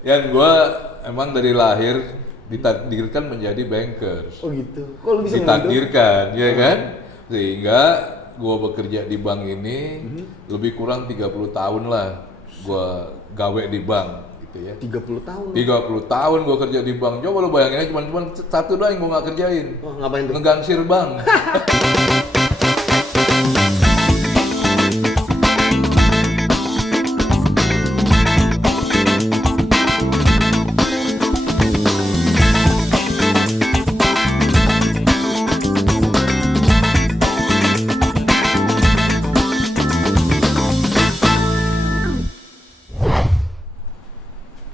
Yang gua emang dari lahir ditakdirkan menjadi bankers. Oh gitu. Kok lu bisa ngomong gitu? Ditakdirkan, ya kan? Sehingga gua bekerja di bank ini lebih kurang 30 tahun lah gua gawe di bank gitu ya. 30 tahun. 30 tahun gua kerja di bank. Coba lu bayangin aja cuman satu doang yang gua nggak kerjain. Oh, ngapain tuh? Ngegangsir bank.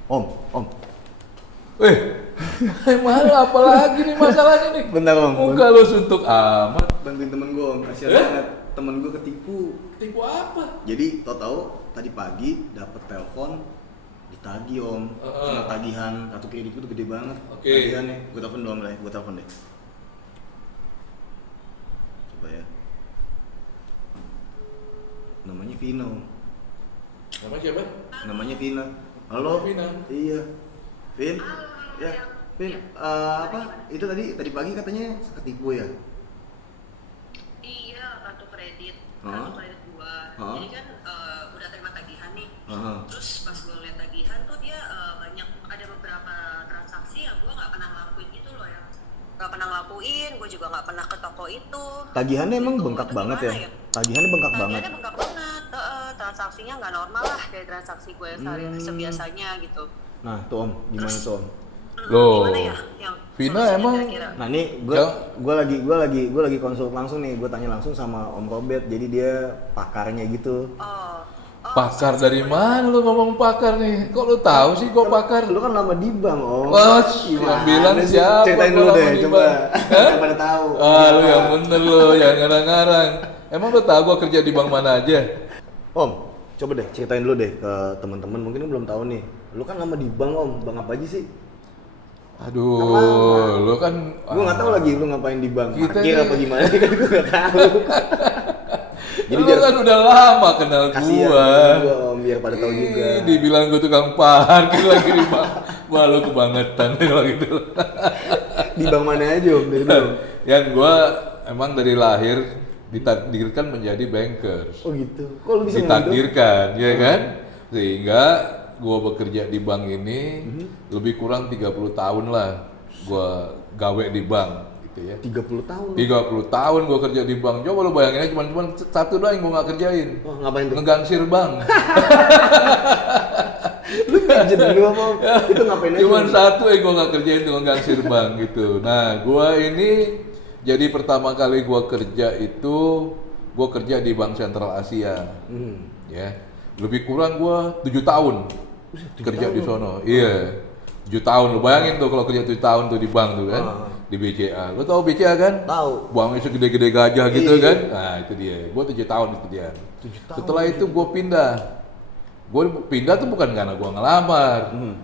Om. Mana apalagi nih masalahnya nih? Bentar, Om. Muka lu suntuk amat. Bantuin temen gue, Om. Kasihan banget. Temen gue ketipu. Tipu apa? Jadi, tau tadi pagi dapet telepon ditagih, Om. Kena tagihan kartu kredit itu gede banget. Oke. Tagihannya. Gue telepon dulu, Om. Gue telepon deh. Coba ya. Namanya Vino. Nama siapa? Namanya Vina. Halo. Vina. Iya. Vin. Ya. Vin. Apa? Itu tadi pagi katanya ketipu ya? Iya, kartu kredit Hah? gua. Hah? Jadi kan udah terima tagihan nih. Heeh. Terus pas gua lihat tagihan tuh dia banyak ada beberapa transaksi yang gua nggak pernah ngelakuin gitu loh ya. Nggak pernah ngelakuin, gua juga nggak pernah ke toko itu. Tagihannya emang Gitu. bengkak Itu banget ya? gimana Tagihannya bengkak banget. Tagihannya bengkak banget. Transaksinya nggak normal lah kayak transaksi gue sehari sebiasanya gitu. Nah, tuh Om, gimana Terus- tuh Om? Loh. Gimana ya? Yang Vina solusinya emang- kira-kira? Nah, nih gue lagi konsul langsung nih, gue tanya langsung sama Om Robert. Jadi dia pakarnya gitu. Pakar dari mana lu ngomong pakar nih? Kok lu tahu sih gua pakar? Lu kan lama di bank, Om. Wah, Gimana yang bilang sih? siapa? Ceritain gua dulu lama deh, di coba. bank? Hah? Biar pada tahu. Lu yang bener lu, yang ngarang-ngarang. Emang lu tahu gua kerja di bank mana aja? Om, coba deh ceritain dulu deh ke teman-teman, mungkin lu belum tahu nih. Lu kan lama di bank, Om. Bank apa aja sih? Aduh, lu kan Gue nggak tahu lagi lu ngapain di bank. Kita Parkir nih- apa gimana? Kan gue nggak tahu. Jadi lu biar kan udah lama kenal kasihan gua. gua, Om, biar pada tahu juga. Dibilang gua tukang parkir lagi di bank. Wah, lu kebangetan kalau gitu. Di bank mana aja, Om? Dari dulu. Yang gua emang dari lahir ditakdirkan menjadi bankers. Oh gitu. Kok lu bisa ngomong gitu? Ditakdirkan, ya kan? Sehingga gua bekerja di bank ini lebih kurang 30 tahun lah gua gawe di bank gitu ya. 30 tahun. 30 tahun gua kerja di bank. Coba lu bayangin aja cuman satu doang yang gua nggak kerjain. Oh, ngapain tuh? Ngegangsir bank. Lu pijet dulu apa? Om? Itu ngapain aja? Cuman Om? satu yang gua nggak kerjain tuh ngegangsir bank gitu. Nah, gua ini jadi pertama kali gua kerja itu gua kerja di Bank Sentral Asia. Ya. Lebih kurang gua 7 tahun kerja di sono. Iya. 7 tahun. Lu bayangin tuh kalau kerja 7 tahun tuh di bank tuh kan. Di BCA. Lu tahu BCA kan? Tahu. Banknya segede-gede gajah gitu Iya. kan. Nah, itu dia. Gua 7 tahun itu dia. Setelah itu gua pindah. Gue pindah tuh bukan karena gua ngelamar.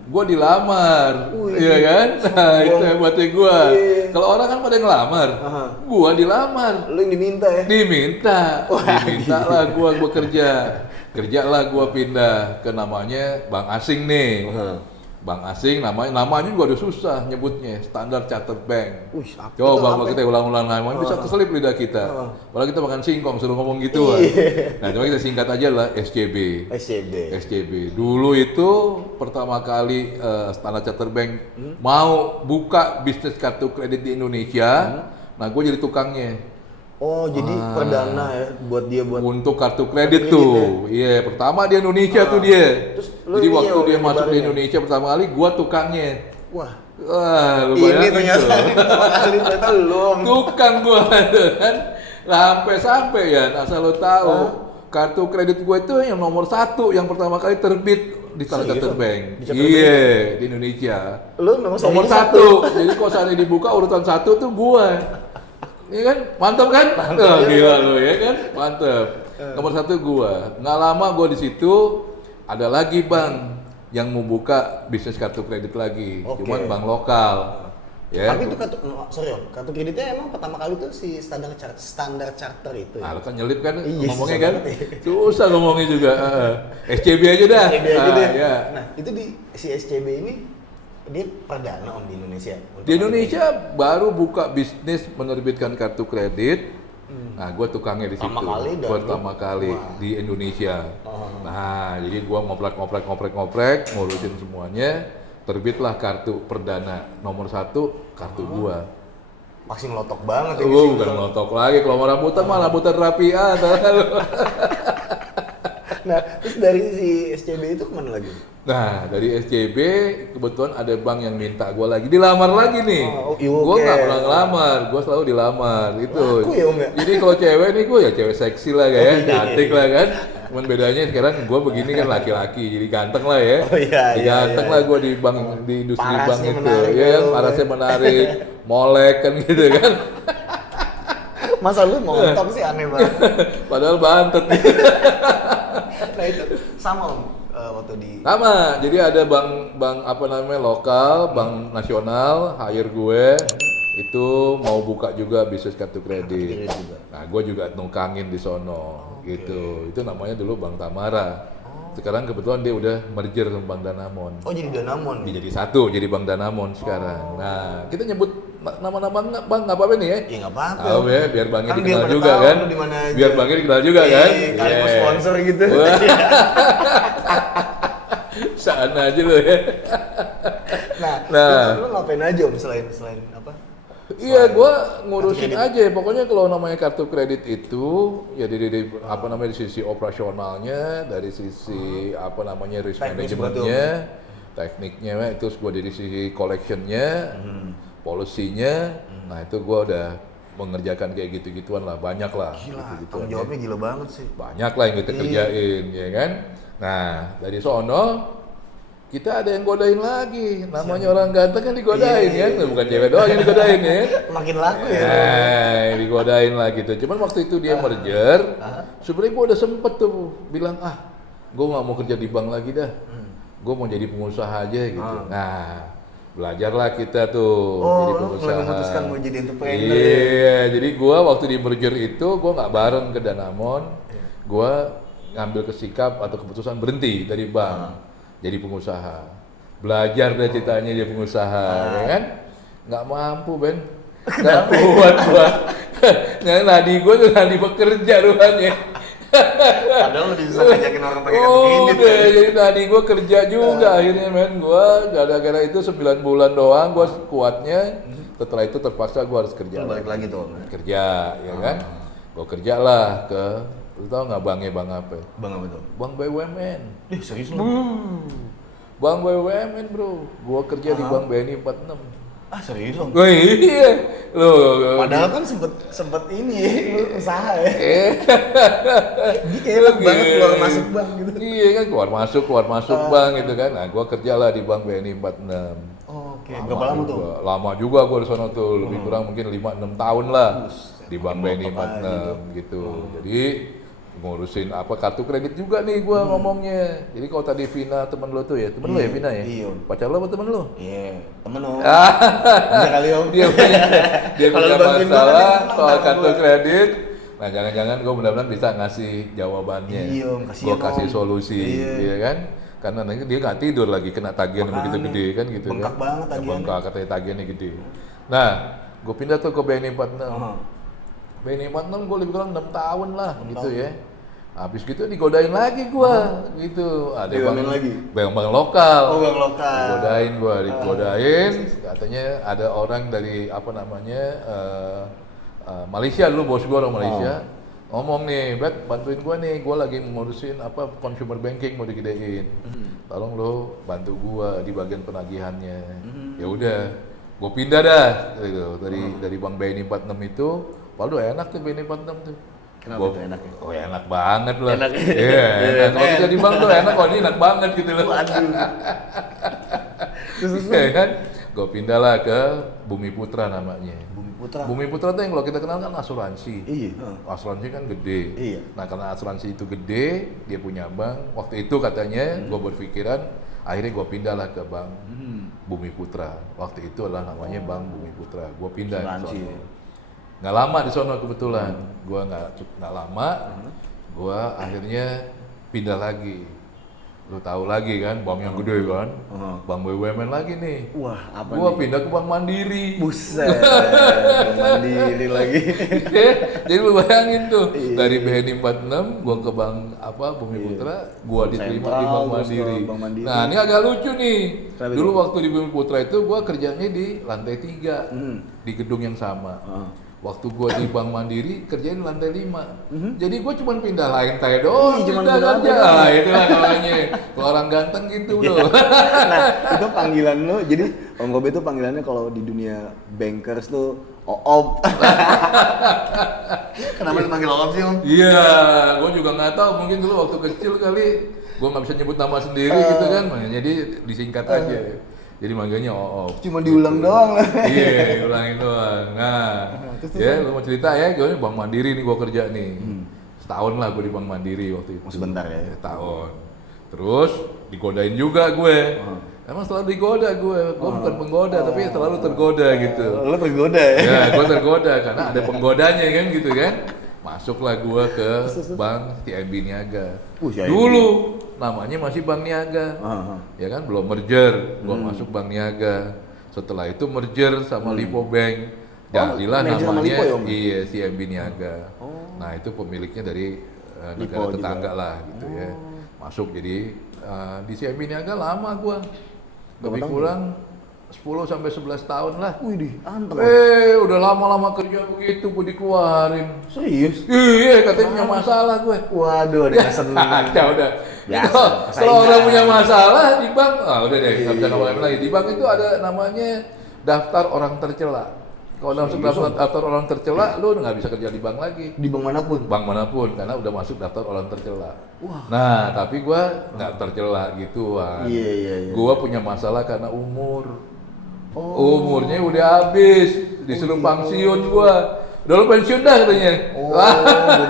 Gua dilamar. Wih. Iya kan? Nah, itu hebatnya gua. Iya. Kalau orang kan pada ngelamar. Aha. Gua dilamar. Lu yang diminta ya? Diminta lah gua kerja. Kerjalah gua pindah ke namanya bank asing nih. Bank asing namanya juga udah susah nyebutnya, Standard Chartered Bank. Wih, apa Coba itu, kalau apa? kita ulang-ulang namanya bisa keselip lidah kita. Padahal kita makan singkong suruh ngomong gitu kan. Nah, coba kita singkat aja lah SCB. SCB. SCB. Dulu itu pertama kali Standard Chartered Bank mau buka bisnis kartu kredit di Indonesia. Nah, gue jadi tukangnya. Oh, jadi perdana ya buat dia buat Untuk kartu kredit tuh, iya pertama di Indonesia tuh dia. Terus lu Jadi ini waktu ya, dia yang masuk di nyebarin ya? Indonesia pertama kali, gua tukangnya. wah, Wah, lu ini bayangin ternyata tuh. ini pertama kali ternyata lu, Om. Tukang gua kan, sampai ya, asal lo tahu. Kartu kredit gua itu yang nomor 1, yang pertama kali terbit di Standard Serius, Chartered Om? Bank. Di Chartered Iya, di Indonesia. Lu nomor Nomor satu. 1. Jadi kalau seandainya dibuka urutan 1 tuh gua. Iya kan? Mantap kan? Mantap, Oh, ya. gila lu ya kan? Mantap. Nomor 1 gua. Nggak lama gua di situ ada lagi bank yang mau buka bisnis kartu kredit lagi. Oke. Cuman bank lokal. Ya. Tapi itu kartu kreditnya emang pertama kali tuh si standar charter itu. Nah, lo kan nyelip kan Iya, ngomongnya susah kan. banget ya. Susah ngomongnya juga. SCB aja dah. SCB aja deh. Ya. Nah, itu si SCB ini dia perdana di Indonesia. Di Indonesia baru buka bisnis menerbitkan kartu kredit. Nah, gue tukangnya di situ. Pertama kali di Indonesia. Nah, jadi gue ngoprek, ngurusin semuanya. Terbitlah kartu perdana nomor 1 kartu gua. Masih melotok banget ya. Bukan melotok lagi, kalau mau rambutan mah rambutan rapian. Nah, terus dari si SCB itu kemana lagi? Nah, dari SCB kebetulan ada bank yang minta gua lagi dilamar lagi nih. Gua nggak pernah ngelamar, gua selalu dilamar gitu. Laku ya, Om, ya? Jadi kalau cewek nih gua ya cewek seksi lah ya, cantik lah kan. Cuman bedanya sekarang gua begini kan laki-laki, jadi ganteng lah ya. Ganteng lah gua di bank, di industri Parasnya bank itu. menarik Ya, parasnya menarik, molek kan gitu kan. Masa lu montok sih aneh banget. Padahal bantet. Nah itu sama Om, waktu di Sama, jadi ada bank apa namanya lokal, bank nasional hire gue itu mau buka juga bisnis kartu kredit. Nah, gue juga nukangin di sono gitu. Itu namanya dulu Bank Tamara. Sekarang kebetulan dia udah merger sama Bank Danamon. Oh, jadi Danamon. Dia jadi satu, jadi Bank Danamon sekarang. Nah, kita nyebut nama-nama bank nggak apa-apa nih ya? Iya nggak apa-apa. Oh ya, biar banknya Kan dikenal biar juga tahu kan? lu di mana aja. Biar banknya dikenal juga kan? Kali mau sponsor gitu. Sana aja lo ya. Nah, lu ngapain aja Om selain apa? Iya, gua ngurusin aja. Pokoknya kalau namanya kartu kredit itu ya dari apa namanya dari sisi operasionalnya, dari sisi apa namanya risk Teknis manajemennya, tekniknya, terus gua dari sisi collectionnya, policy-nya. Nah, itu gua udah mengerjakan kayak gitu-gituan lah, banyak lah. Gila, gitu-gituan tanggung ya. jawabnya gila banget sih. Banyak lah yang kita kerjain, ya kan? Nah, dari sono kita ada yang godain lagi, namanya orang ganteng kan digodain kan, bukan cewek doang yang digodain ya. Makin laku ya. Digodain lah gitu. Cuman waktu itu dia merger, sebenarnya gua udah sempet tuh bilang gua nggak mau kerja di bank lagi dah, gua mau jadi pengusaha aja gitu. Nah, belajarlah kita tuh jadi pengusaha. Mulai memutuskan mau jadi entrepreneur. Iya, jadi gua waktu di merger itu gua nggak bareng ke Danamon, gua ngambil kesikap atau keputusan berhenti dari bank. Jadi pengusaha, belajar deh ceritanya dia pengusaha, ya kan? Nggak mampu Ben, nggak kuat gua. Nadi gua tuh nadi bekerja rupanya. Padahal lebih susah ngajakin orang pakai kartu kredit. Udah, jadi nadi gua kerja juga akhirnya men. Gua gara-gara itu 9 bulan doang gua kuatnya. Setelah itu terpaksa gua harus kerja. Balik lagi tuh. Kerja, ya kan? Gua kerjalah ke, lu tau nggak banknya bank apa? Bang apa tuh? Bank BUMN. Serius lu? Bank BUMN bro, gua kerja di Bank BNI 46. Serius Om? Oh iya, loh. Padahal kan sempet ini lu usaha ya. Dia kayak enak Gitu. banget keluar masuk bank gitu. Iya kan keluar masuk bank gitu kan. Nah, gua kerjalah di Bank BNI 46. Oke, berapa lama tuh? Lama juga gua di sana tuh, lebih kurang mungkin 5-6 tahun lah di Bank BNI 46 gitu. Jadi ngurusin apa kartu kredit juga nih gua ngomongnya. Jadi kalau tadi Vina temen lo tuh ya, temen lo ya Vina ya? Iya. Pacar lo apa temen lo? Iya, temen Om. Bisa kali Om. Dia Kalau punya bantuin gua masalah kan dia soal senang kartu gua. kredit. Nah, jangan-jangan gue mudah-mudahan bisa ngasih jawabannya. Iya, Om, kasihan, Gue kasih Om. solusi, Iya. ya kan? Karena nanti dia nggak tidur lagi kena tagihan yang begitu Makanya. gede kan gitu Bengkak kan? banget tagihannya. Bengkak katanya tagihannya gede. Nah, gue pindah tuh ke BNI 46. BNI 46 gue lebih kurang 6 tahun lah gitu ya. Habis gitu digodain lagi gua gitu. Ada Digodain lagi? Bank lokal. Oh, bank lokal. Digodain. Katanya ada orang dari apa namanya Malaysia dulu, bos gua orang Malaysia. Ngomong nih, Bet, bantuin gua nih. Gua lagi ngurusin apa consumer banking mau digedein. Tolong lo bantu gua di bagian penagihannya. Ya udah, gua pindah dah gitu. Dari Bank BNI 46 itu, padahal enak tuh BNI 46 tuh. Kenapa itu enaknya? Oh enak banget lah. Enak. Iya, enak. Kalau kita di bank tuh enak, kalau ini enak banget gitu loh. Waduh. Iya kan? Gue pindah lah ke Bumi Putra namanya. Bumi Putra. Bumi Putra tuh yang kalau kita kenal kan asuransi. Iya. Asuransi kan gede. Iya. Nah karena asuransi itu gede, dia punya bank. Waktu itu katanya gue berpikiran, akhirnya gue pindah lah ke bank Bumi Putra. Waktu itu adalah namanya Bank Bumi Putra. Gue pindah di Asuransi. sono. Nggak lama di sono kebetulan. Gue nggak lama. Gue akhirnya pindah lagi. Lu tahu lagi kan, bank yang gede kan, bank BUMN lagi nih. Wah, apa Gua nih? pindah ke Bank Mandiri. Buset, Bank Mandiri lagi. Jadi lu bayangin tuh, Iya. dari BNI 46, gua ke Bank Bumi Putra, gua diterima di Sentral, Bank terus ke Mandiri. Bank Mandiri. Nah, ini agak lucu nih. Kenapa Dulu itu? waktu di Bumi Putra itu gua kerjanya di lantai 3, di gedung yang sama. Waktu gua di Bank Mandiri kerjain di lantai 5. Jadi gua cuma pindah lantai doang, Cuman pindah pindah aja. lantai doang. Ah, itulah namanya. Kalau orang ganteng gitu Iya. loh. Nah, itu panggilan lo. Jadi Om Kobe itu panggilannya kalau di dunia bankers tuh Oop. Kenapa dipanggil Oop sih, Om? Iya, gua juga nggak tahu. Mungkin dulu waktu kecil kali gua nggak bisa nyebut nama sendiri gitu kan. Jadi disingkat aja. Jadi manggilnya Oop. Cuma diulang doang lah. Iya, ulangin doang. Nah, ya lu mau cerita ya, gue Bank Mandiri nih gua kerja nih. Setahun lah gue di Bank Mandiri waktu itu. Sebentar ya. Setahun. Terus digodain juga gue. Emang selalu digoda gue bukan penggoda tapi selalu tergoda gitu. Lo tergoda ya? Ya, gue tergoda karena ada penggodanya kan gitu kan. Masuklah gue ke Bank TNB Niaga. TNB. Dulu namanya masih Bank Niaga. Ya kan belum merger, gue masuk Bank Niaga. Setelah itu merger sama Lipo Bank. Jadilah merger sama namanya Lipo ya, Om? iya TNB Niaga. Nah, itu pemiliknya dari negara Lipo tetangga juga. lah gitu ya. Masuk jadi di TNB Niaga lama gue. Berapa Lebih tahun? kurang 10 sampai 11 tahun lah. Wih, anteng. Udah lama-lama kerja begitu gue dikeluarin. Serius? Iya, katanya punya masalah gue. Waduh, ada seneng. Ya udah. Biasa, Kalau persaingan. orang punya masalah di bank, udah deh, nggak bisa ngomongin lagi. Di bank itu ada namanya daftar orang tercela. Kalau masuk daftar orang tercela, lu nggak bisa kerja di bank lagi. Di bank manapun? Bank manapun, karena udah masuk daftar orang tercela. Wah. Nah, tapi gua nggak tercela gituan. Iya. Gua punya masalah karena umur. Umurnya udah habis, disuruh pensiun gua. Udah lu pensiun dah katanya. gue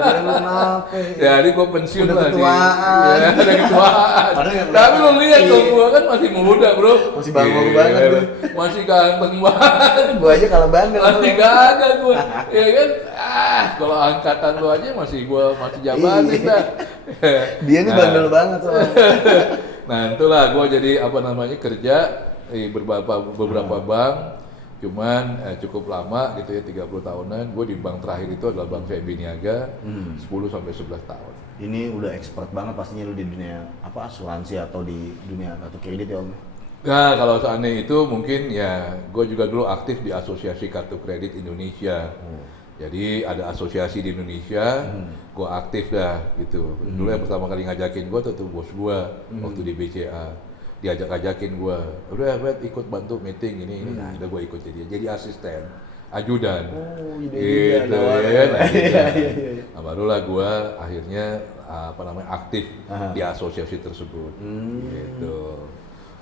kira lu kenapa? Jadi gua pensiun Udah lah ketuaan. Ya, udah ketuaan. Padahal Tapi lu lihat iya. dong gua kan masih muda, Bro. Masih bangor Iya, banget tuh. Masih ganteng banget. Gue aja kalah bandel. Masih gagah gua. Ya kan? Kalau angkatan lu aja masih jabatin Iya. dah. Dia nih Nah. bandel banget soalnya. Nah, itulah gua jadi kerja beberapa bank. Cuman cukup lama gitu ya, 30 tahunan. Gue di bank terakhir itu adalah Bank TNB Niaga, 10 sampai 11 tahun. Ini udah expert banget pastinya lu di dunia asuransi atau di dunia kartu kredit ya, Om. Nah, kalau seandainya itu mungkin ya, gue juga dulu aktif di Asosiasi Kartu Kredit Indonesia. Jadi ada asosiasi di Indonesia, gue aktif dah gitu. Dulu yang pertama kali ngajakin gue tuh bos gue waktu di BCA. Diajak-ajakin gue, udah Bet ikut bantu meeting ini. Nah, udah gue ikut jadi asisten, ajudan. Iya, Gitu ya. Nah, barulah gue akhirnya aktif di asosiasi tersebut. Gitu.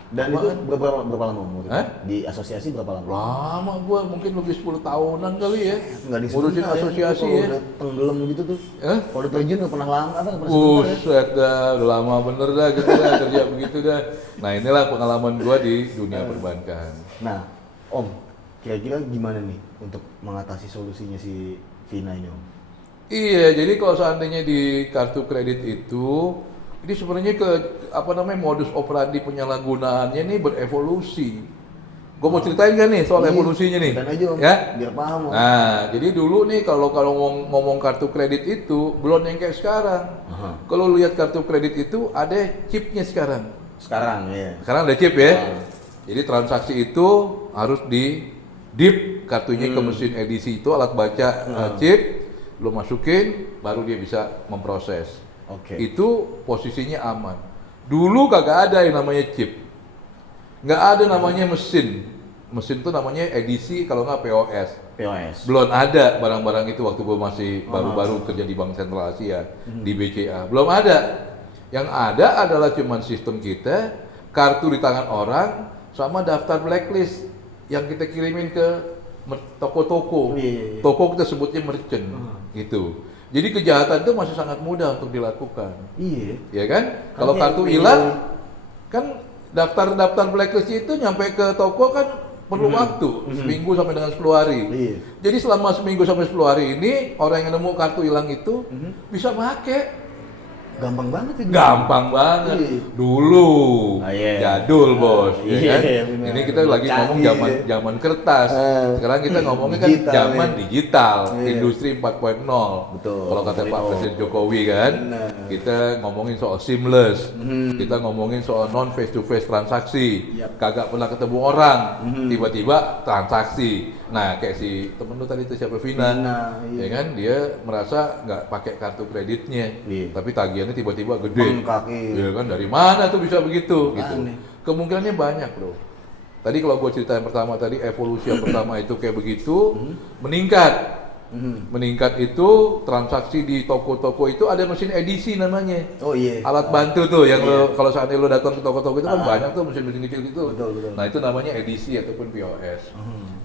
Dan itu berapa lama umur? Hah? Di asosiasi berapa lama? Lama gue mungkin lebih 10 tahunan kali ya. Nggak di Ngurusin sebentar asosiasi Kalau ya. udah tenggelam gitu tuh. Hah? Kalau udah terjun nggak pernah lama apa? Nggak pernah sebentar ya? Buset dah, udah lama bener dah gitu dah, kerja begitu dah. Nah, inilah pengalaman gue di dunia perbankan. Nah, Om, kira-kira gimana nih untuk mengatasi solusinya si Vina ini, Om? Iya, jadi kalau seandainya di kartu kredit itu, ini sebenarnya modus operandi penyalahgunaannya nih berevolusi. Gue mau ceritain kan nih soal Iya, evolusinya nih, ceritain aja, Om, ya? biar paham, Om. Nah, jadi dulu nih kalau ngomong kartu kredit itu belum yang kayak sekarang. Kalau lu lihat kartu kredit itu ada chipnya sekarang. Sekarang ya. Sekarang ada chip ya. Jadi transaksi itu harus di dip kartunya ke mesin edisi itu alat baca chip, lu masukin baru dia bisa memproses. Oke. Itu posisinya aman. Dulu kagak ada yang namanya chip. Nggak ada namanya mesin. Mesin itu namanya edisi kalau nggak POS. POS. Belum ada barang-barang itu waktu gue masih baru-baru kerja di Bank Sentral Asia, di BCA. Belum ada. Yang ada adalah cuman sistem kita, kartu di tangan orang, sama daftar blacklist yang kita kirimin ke toko-toko. Iya. Toko kita sebutnya merchant, gitu. Jadi kejahatan itu masih sangat mudah untuk dilakukan. Iya. Ya kan? Kalau kayak kartu video- hilang, kan daftar blacklist itu nyampe ke toko kan perlu waktu seminggu sampai dengan 10 hari. Iya. Jadi selama seminggu sampai 10 hari ini orang yang nemu kartu hilang itu bisa pakai. Gampang banget itu. Gampang banget. Iya. Dulu Iya. jadul bos, ya Iya, kan? benar. Ini kita lagi ngomong Canggih. zaman kertas. Sekarang kita ngomongnya kan Digital, zaman iya. digital, Iya. industri 4.0. Betul. Kalau kata Pak 4.0. Presiden Jokowi kan, Benar. kita ngomongin soal seamless, kita ngomongin soal non face to face transaksi, Yap. kagak pernah ketemu orang, tiba-tiba transaksi. Nah, kayak si temen lu tadi itu siapa Vina, Iya. ya kan? Dia merasa nggak pakai kartu kreditnya, Iya. tapi tagihannya tiba-tiba gede. Bengkak, iya. Ya kan, dari mana tuh bisa begitu? Gitu. Aneh. Kemungkinannya banyak bro. Tadi kalau gue cerita yang pertama tadi, evolusi yang pertama itu kayak begitu, meningkat. Meningkat itu transaksi di toko-toko itu ada mesin edisi namanya. Oh iya. Alat bantu tuh yang lo kalau saatnya lo datang ke toko-toko itu kan banyak tuh mesin-mesin kecil gitu. Betul. Nah, itu namanya edisi ataupun POS.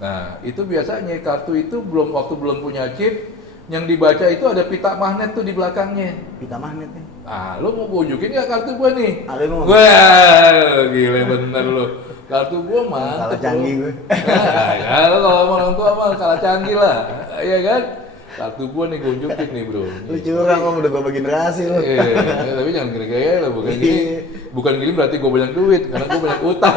Nah, itu biasanya kartu itu belum punya chip, yang dibaca itu ada pita magnet tuh di belakangnya. Pita magnet nih. Ah, lo mau gue unjukin nggak kartu gua nih? Ada mau. Wah, gila bener lo. Kartu gua mantep. Kalah canggih lo. gue. Nah, ya lo kalau sama orang tua mah kalah canggih lah, iya kan? Kartu gua nih gue unjukin nih bro. Lu curang om, udah gue bagiin rahasia lu. Iya, tapi jangan gini-gini lah, bukan gini berarti gue banyak duit, karena gue banyak utang.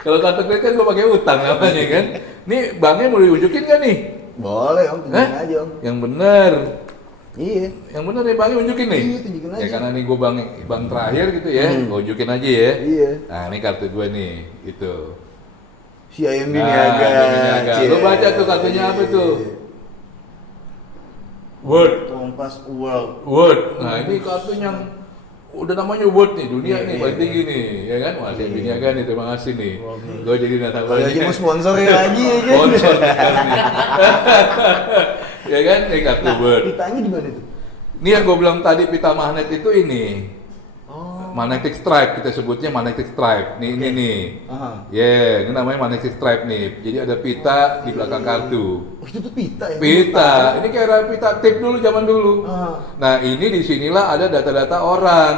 Kalau kartu kredit kan gue pakai utang namanya kan. Nih banknya mau diunjukin nggak nih? Boleh om, tunjukin aja om. Yang bener. Iya. Yang bener nih banknya unjukin nih. Iya, tunjukin Ya aja. karena nih gue bank terakhir gitu ya, gue unjukin aja ya. Iya. Nah ini kartu gue nih, gitu. Si Ayam Nah, Niaga. Niaga. Lu baca tuh kartunya apa tuh? Word. Kompas World. Word. Nah ini kartu yang udah namanya Word nih, dunia Iya, nih iya, paling tinggi nih, ya kan? Wah, saya Niaga nih, terima kasih nih. Oke. Gue jadi nasabah. Kalau lagi mau sponsorin lagi ya kan. Sponsor nih. Ya kan? Ini kartu Word. Pitanya di mana tuh? Ini yang gue bilang tadi pita magnet itu ini. Oh. Magnetic stripe, kita sebutnya magnetic stripe. Nih ini nih. Aha. Ini namanya magnetic stripe nih. Jadi ada pita di belakang kartu. Oh, itu tuh pita ya? Pita, ini kayak pita tip dulu zaman dulu. Nah ini disinilah ada data-data orang,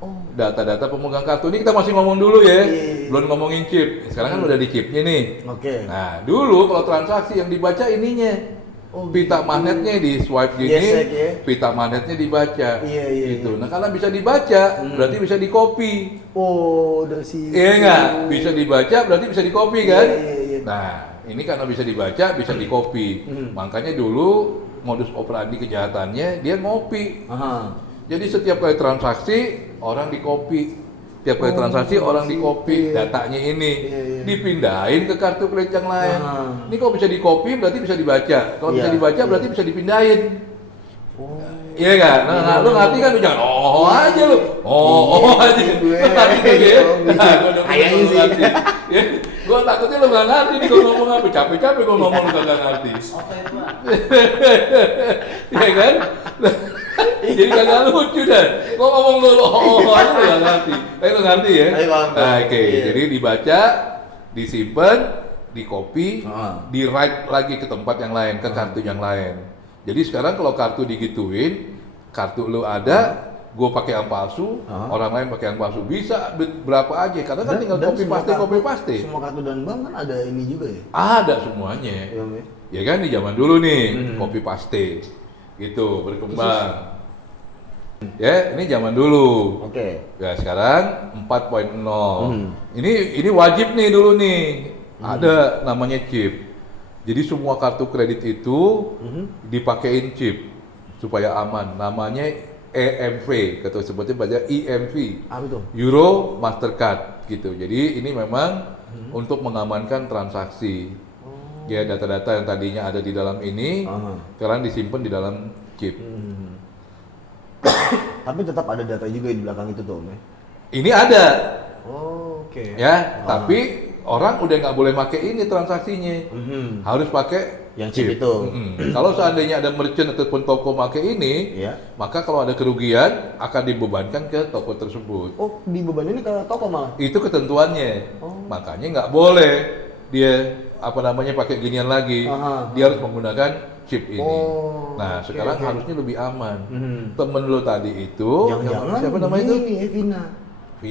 Oh. data-data pemegang kartu. Ini kita masih ngomong dulu ya, Iya. belum ngomongin chip. Sekarang kan udah di chipnya nih. Oke. Nah dulu kalau transaksi yang dibaca ininya. Oh, Pita gitu. magnetnya di swipe gini, Gesek ya. pita magnetnya dibaca. Iya. Gitu. Nah karena bisa dibaca, berarti bisa di copy. Oh, dari si. Iya nggak? Bisa dibaca berarti bisa di copy kan? Iya. Nah ini karena bisa dibaca, bisa di copy. Makanya dulu modus operandi kejahatannya dia ngopi. Aha. Jadi setiap kali transaksi orang di copy. Tiap kali transaksi orang di copy datanya ini. Iya. Dipindahin ke kartu kredit yang lain. Ah. Ini kalau bisa di copy berarti bisa dibaca. Kalau bisa Iya, dibaca iya. berarti bisa dipindahin. Oh. Iya kan? Nah, lu ngerti kan? Lu jangan aja lu. Aja. Gue. Lu ngerti tuh ya? Kayaknya sih. Ya, gue takutnya lu gak ngerti nih kalau ngomong apa. Capek-capek gue ngomong lu gak ngerti. Iya kan? Jadi kagak lucu dah. Gua ngomong lu aja lu gak ngerti. Tapi lu ngerti ya? Ayo, paham. Nah, oke. Iya. Jadi dibaca, disimpan, di copy, Ah. di write lagi ke tempat yang lain, ke kartu yang lain. Jadi sekarang kalau kartu digituin, kartu lu ada, gue pakai yang palsu, orang lain pakai yang palsu, bisa berapa aja, karena kan tinggal Dan copy semua paste, kartu- copy paste. Semua kartu dan bank kan ada ini juga ya? Ada semuanya, Iya, Om, ya? ya kan di zaman dulu nih, copy paste, gitu berkembang. Ya, ini zaman dulu. Oke. Ya sekarang 4.0. Ini wajib nih dulu nih. Ada namanya chip. Jadi semua kartu kredit itu dipakein chip supaya aman. Namanya EMV, atau sebutnya baca EMV. Apa tuh? Euro Mastercard gitu. Jadi ini memang untuk mengamankan transaksi. Ya data-data yang tadinya ada di dalam ini sekarang disimpan di dalam chip. Tapi tetap ada data juga di belakang itu tuh, Om, ya? Ini ada. Oh, oke. Ya, tapi orang udah nggak boleh pakai ini transaksinya, harus pakai Yang chip itu. Kalau seandainya ada merchant ataupun toko pakai ini, Iya. maka kalau ada kerugian akan dibebankan ke toko tersebut. Oh, dibebanin ke toko malah? Itu ketentuannya, Oh. makanya nggak boleh dia pakai ginian lagi, Aha. dia harus menggunakan chip ini. Oh, Nah, oke, sekarang oke. harusnya lebih aman. Temen lo tadi itu, Jangan-jangan siapa namanya itu? ini Evina.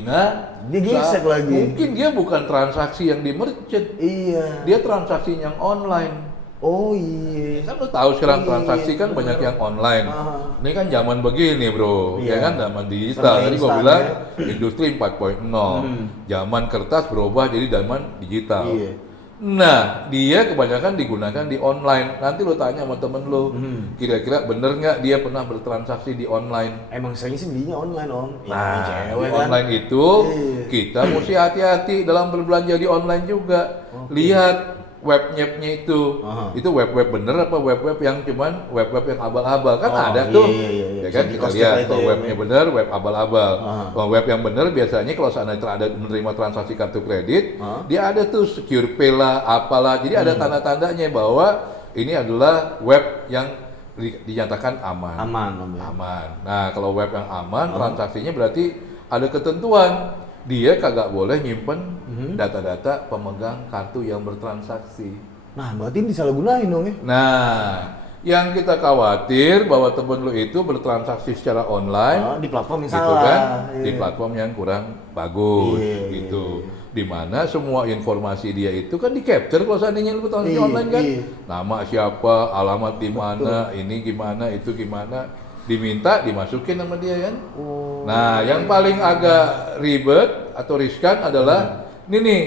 dia gesek lagi. Mungkin dia bukan transaksi yang di merchant. Iya. Dia transaksi yang online. Oh iya. Kan lu tahu sekarang Iya, transaksi kan bener. banyak yang online. Ah. Ini kan zaman begini, Bro. Iya. Ya kan zaman digital. Serba Tadi gua instan, bilang ya. industri 4.0. Zaman kertas berubah jadi zaman digital. Iya. Nah, dia kebanyakan digunakan di online. Nanti lu tanya sama temen lu, kira-kira bener nggak dia pernah bertransaksi di online? Emang sering sih belinya online om. Nah, Iya, di kan? online itu Iya. kita mesti hati-hati dalam berbelanja di online juga. Lihat webnya itu, Aha. itu web-web bener apa web-web yang cuman web-web yang abal-abal kan Oh, ada iya, tuh, iya. ya kan Bisa kita di-cross-check lihat itu kalau ya, webnya Om. bener, web abal-abal. Aha. Kalau web yang bener biasanya kalau seandainya ada menerima transaksi kartu kredit, Aha. dia ada tuh secure pay lah, apalah, jadi ada tanda-tandanya bahwa ini adalah web yang dinyatakan aman. Aman om ya. Aman. Nah, kalau web yang aman, transaksinya berarti ada ketentuan. Dia kagak boleh nyimpen data-data pemegang kartu yang bertransaksi. Nah berarti ini disalahgunain dong ya. Nah, yang kita khawatir bahwa temen lu itu bertransaksi secara online, Di platform yang gitu salah. kan, Iya. di platform yang kurang bagus, Iya, gitu. Dimana semua informasi dia itu kan di capture kalau seandainya lu transaksi Iya, online kan, iya. nama siapa, alamat di mana, ini gimana, itu gimana, diminta dimasukin sama dia kan. Oh. Nah, yang paling agak ribet atau riskan adalah ini nih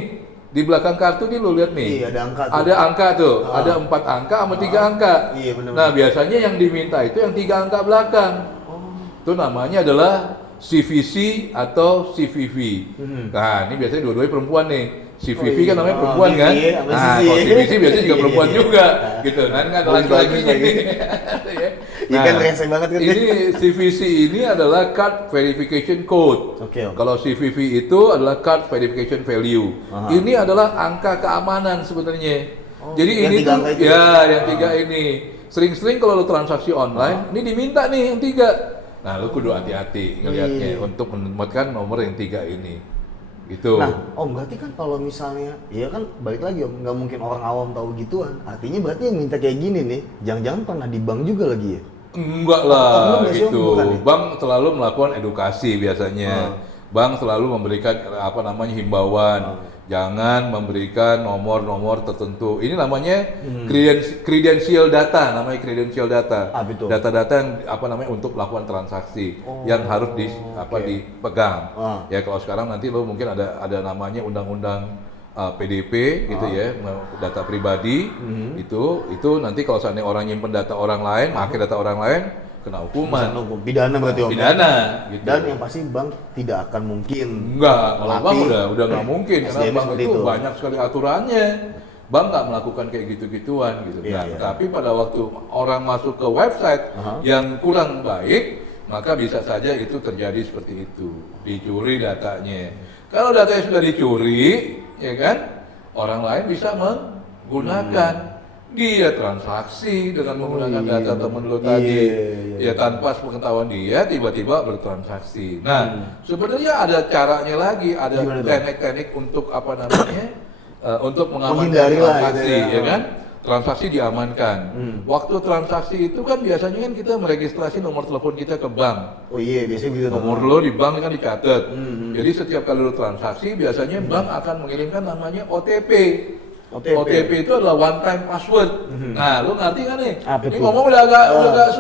di belakang kartu nih lu lihat nih. Iya, ada angka tuh. Ada angka tuh, ada 4 angka sama 3 angka. Iya, benar. Nah, biasanya yang diminta itu yang 3 angka belakang. Itu namanya adalah CVC atau CVV. Nah, ini biasanya dua-duanya perempuan nih. CVV kan namanya perempuan kan. Vivi sama Nah, Sisi. kalau CVC biasanya juga perempuan Iya. juga gitu. Nah, nggak ada Bagus laki-laki lagi. ini. Iya kan, rese banget kan. Ini CVC ini adalah card verification code. Oke, Om. Kalau CVV itu adalah card verification value. Aha. Ini adalah angka keamanan sebenarnya. Jadi yang ini tiga tuh angka itu ya yang 3 ini. Sering-sering kalau lu transaksi online, ini diminta nih yang 3. Nah, lu kudu hati-hati ngelihatnya Iya. untuk menemukan nomor yang 3 ini. Gitu. Nah, om berarti kan kalau misalnya, ya kan balik lagi om, nggak mungkin orang awam tahu gituan. Artinya berarti yang minta kayak gini nih, jangan-jangan pernah di bank juga lagi ya? Enggak Oh, lah enggak sih, Om? gitu. Bukan ya? Bank selalu melakukan edukasi biasanya. Bank selalu memberikan apa namanya himbauan. Jangan memberikan nomor-nomor tertentu. Ini namanya credential data, namanya credential data. Ah, betul. Data-data yang apa namanya untuk melakukan transaksi yang harus dipegang. Ah. Ya kalau sekarang nanti lo mungkin ada namanya undang-undang PDP gitu ya, data pribadi itu nanti kalau seandainya orang nyimpen data orang lain, pakai data orang lain kena hukuman. Bukan hukum, pidana berarti om. Pidana gitu. Dan yang pasti bank tidak akan mungkin. Enggak, kalau melatih bank udah nggak mungkin karena SDM bank seperti itu itu. banyak sekali aturannya. Bank nggak melakukan kayak gitu-gituan gitu. Iya, Nah, iya. tapi pada waktu orang masuk ke website yang kurang baik, maka bisa saja itu terjadi seperti itu, dicuri datanya. Kalau datanya sudah dicuri, ya kan, orang lain bisa menggunakan. Dia transaksi dengan menggunakan data temen lo tadi, ya tanpa pengetahuan dia tiba-tiba bertransaksi. Nah, sebenarnya ada caranya lagi, ada Gimana tuh? teknik-teknik untuk apa namanya, untuk mengamankan Menghindari lah transaksi, gitu ya. ya kan? Transaksi diamankan. Waktu transaksi itu kan biasanya kan kita meregistrasi nomor telepon kita ke bank. Oh iya, biasanya gitu. Nomor lo di bank kan dicatat. Jadi setiap kali lo transaksi biasanya bank akan mengirimkan namanya OTP. OTP itu adalah one time password. Nah, lu ngerti kan nih? Apa Ini tuh? ngomong udah agak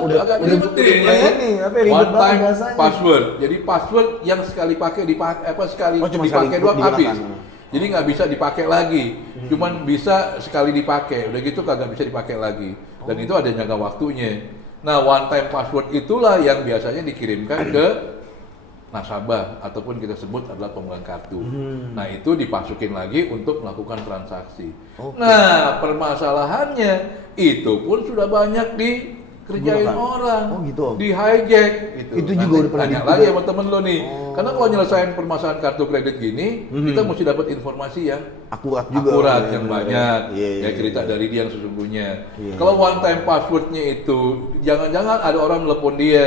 udah penting udah ya. ini, apa ribet One banget time bahasanya. password. Jadi password yang sekali pakai sekali Oh, cuma dipakai sekali doang digunakan. habis. Jadi nggak bisa dipakai lagi. Cuman bisa sekali dipakai. Udah gitu kagak bisa dipakai lagi. Dan itu ada jangka waktunya. Nah, one time password itulah yang biasanya dikirimkan ke nasabah ataupun kita sebut adalah pemegang kartu. Nah, itu dipasukin lagi untuk melakukan transaksi. Nah, permasalahannya itu pun sudah banyak dikerjain Gunakan. orang. Oh, gitu, Om. Di hijack gitu. Itu juga udah pernah tanya juga. lagi sama temen lo nih. Karena kalau nyelesain permasalahan kartu kredit gini, kita mesti dapat informasi yang Akurat juga. akurat Om, yang bener. banyak, Iya, ya iya, cerita iya. dari dia yang sesungguhnya. Iya, Kalau one time passwordnya itu, jangan-jangan ada orang telepon dia,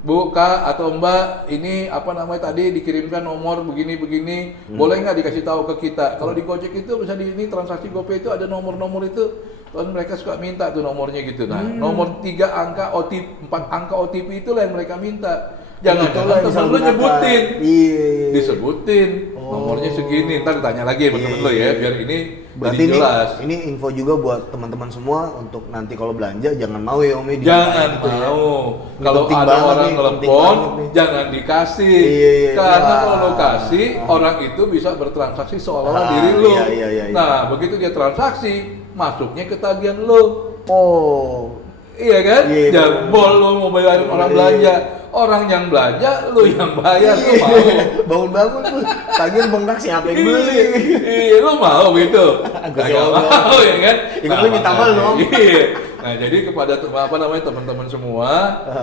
Bu Kak atau Mbak, ini apa namanya tadi dikirimkan nomor begini-begini, boleh nggak dikasih tahu ke kita? Kalau di Gojek itu misalnya ini transaksi GoPay itu ada nomor-nomor itu, kan mereka suka minta tuh nomornya gitu. Nah, nomor 3 angka OTP, 4 angka OTP itulah yang mereka minta. Jangan-jangan Itulah yang temen lu disalahgunakan. nyebutin. Iya. Disebutin nomornya segini, ntar ditanya lagi sama temen lu ya, biar ini Berarti jadi jelas. ini info juga buat teman-teman semua untuk nanti kalau belanja jangan mau ya Om ya. Jangan gitu ya. mau. Ini Kalau penting ada banget orang nih, penting telepon, banget nih. jangan dikasih. Iya. Karena Wah. kalau lo kasih, orang itu bisa bertransaksi seolah-olah diri lo. Iya. Nah, begitu dia transaksi, masuknya ke tagihan lo. Oh. Iya kan? Iya. Jambol lo mau bayarin orang Iya. belanja. Orang yang belanja, lo yang bayar, lo mau. Bangun-bangun tuh. Tagihan bengkak siapa yang beli? Iya, lo mau gitu? Gua Nggak jawab. mau ya kan? Ya, kalau minta malu dong. Iya. Nah, jadi kepada teman-teman semua,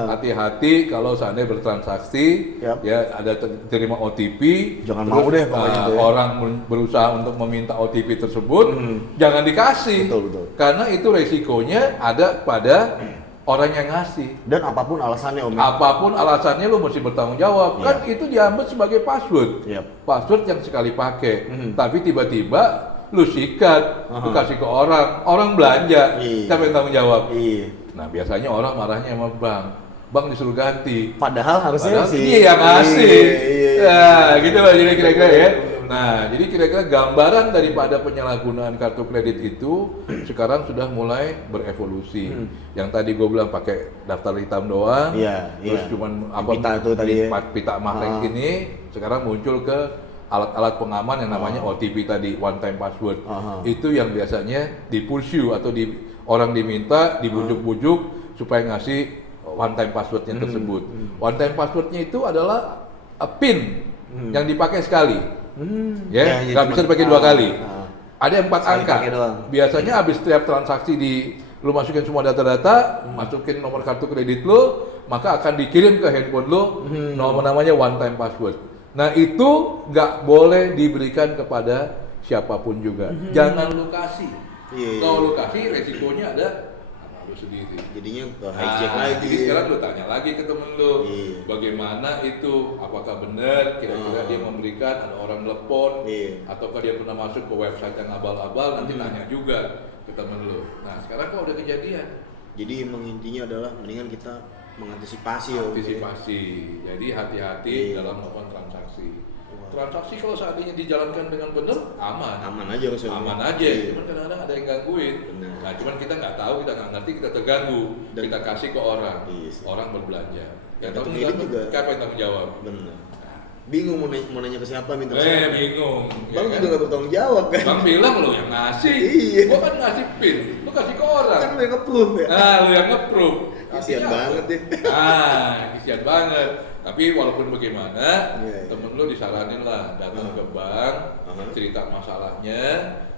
hati-hati kalau seandainya bertransaksi, Yap. ya ada terima OTP, Jangan terus, mau deh pokoknya itu ya. orang berusaha untuk meminta OTP tersebut, jangan dikasih, Betul. karena itu resikonya ada pada orang yang ngasih. Dan apapun alasannya Om. Apapun alasannya lu mesti bertanggung jawab. Iya. Kan itu diambil sebagai password. Yap. Password yang sekali pakai. Tapi tiba-tiba lu sikat, lu kasih ke orang belanja. Iya. Siapa yang tanggung jawab? Iya. Nah, biasanya orang marahnya sama bank disuruh ganti. Padahal harusnya Padahal sih. dia yang ngasih. Iya. Nah, gitu loh jadi kira-kira ya. Nah, jadi kira-kira gambaran daripada penyalahgunaan kartu kredit itu sekarang sudah mulai berevolusi. Yang tadi gue bilang pakai daftar hitam doang, Iya, terus iya. cuman Pita itu tadi ya. pita magnet ini sekarang muncul ke alat-alat pengaman yang namanya OTP tadi, one time password. Itu yang biasanya di-pursue atau orang diminta dibujuk-bujuk supaya ngasih one time passwordnya tersebut. One time passwordnya itu adalah PIN yang dipakai sekali. Ya, nggak bisa dipakai dua kali. Ada 4 Sekali angka. pakai doang. Biasanya habis setiap transaksi lu masukin semua data-data, masukin nomor kartu kredit lu, maka akan dikirim ke handphone lu namanya one time password. Nah, itu nggak boleh diberikan kepada siapapun juga. Jangan lu kasih. Iya. Kalau lu kasih resikonya ada sama lu sendiri. Jadinya ke hijack lagi. Jadi sekarang lu tanya lagi ke temen lu, Iya. bagaimana itu, apakah benar kira-kira dia memberikan, ada orang telepon, Iya. ataukah dia pernah masuk ke website yang abal-abal, nanti nanya juga ke temen lu. Nah, sekarang kok udah kejadian, Jadi emang intinya adalah mendingan kita mengantisipasi ya. antisipasi. Jadi hati-hati Iya. dalam melakukan transaksi. Transaksi kalau seandainya dijalankan dengan benar, aman. Aman aja harusnya. Aman aja, Iya. cuman kadang-kadang ada yang gangguin. Benar. Nah, cuman kita nggak tahu, kita nggak ngerti, kita terganggu, Dan- kita kasih ke orang, Iya sih. orang berbelanja. Yang Kartu tahu kredit juga. siapa yang tanggung jawab? Benar. Bingung mau nanya ke siapa minta ke siapa. Bingung. Bang ya juga nggak bertanggung jawab kan. Bang bilang lo yang ngasih, Iya. gua kan ngasih pin, lu kasih ke orang. Kan udah nge-proof ya. Nah, lu yang nge-proof. Kasian Artinya banget apa? deh. Ah, kasian banget. Tapi walaupun bagaimana, Iya, iya. temen lu disaranin lah datang ke bank, cerita masalahnya.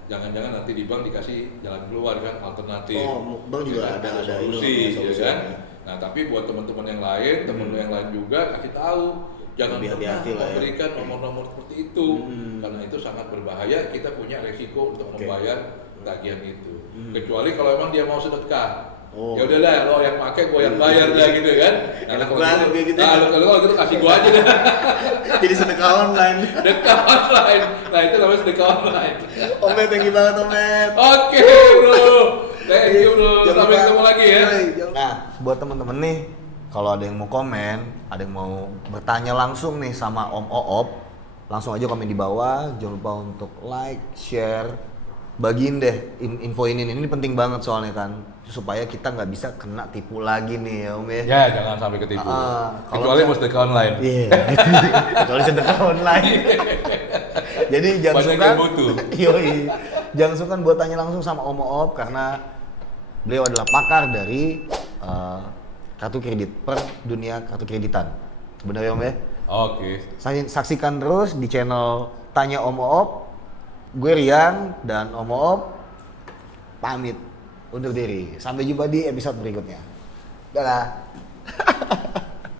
Jangan-jangan nanti di bank dikasih jalan keluar kan, alternatif. Oh, bank juga ada solusi, ini, ya solusi. kan? Nah, tapi buat teman-teman yang lain, temen lu yang lain juga kasih tahu. Jangan Lebih pernah hati-hati lah ya. memberikan nomor-nomor seperti itu, karena itu sangat berbahaya. Kita punya resiko untuk membayar tagihan itu. Kecuali kalau emang dia mau sedekah. Oh. Ya udahlah, lo yang pakai, gua yang bayar dah gitu kan. Nah, Enak kalau banget gitu, kayak gitu. kalau gitu kasih gua aja dah. Jadi sedekah online. Sedekah online. Nah, itu namanya sedekah online. Omet, thank you banget Omet. Oke, bro. Thank you, bro. Jangan Sampai lupa. ketemu lagi ya. Nah, buat temen-temen nih, kalau ada yang mau komen, ada yang mau bertanya langsung nih sama Om Oop, langsung aja komen di bawah. Jangan lupa untuk like, share, bagiin deh info ini penting banget soalnya kan, supaya kita nggak bisa kena tipu lagi nih ya Om ya. Ya, jangan sampai ketipu. Kalau Kecuali mau sedekah online. Iya. Kecuali sedekah online. Jadi jangan Banyak sungkan. yang butuh. Yoi. Jangan sungkan buat tanya langsung sama Om Oop karena beliau adalah pakar dari kartu kredit per dunia kartu kreditan. Benar ya Om ya? Oke. Saksikan terus di channel Tanya Om Oop. Gue Rian dan Om Oop pamit undur diri. Sampai jumpa di episode berikutnya. Dadah.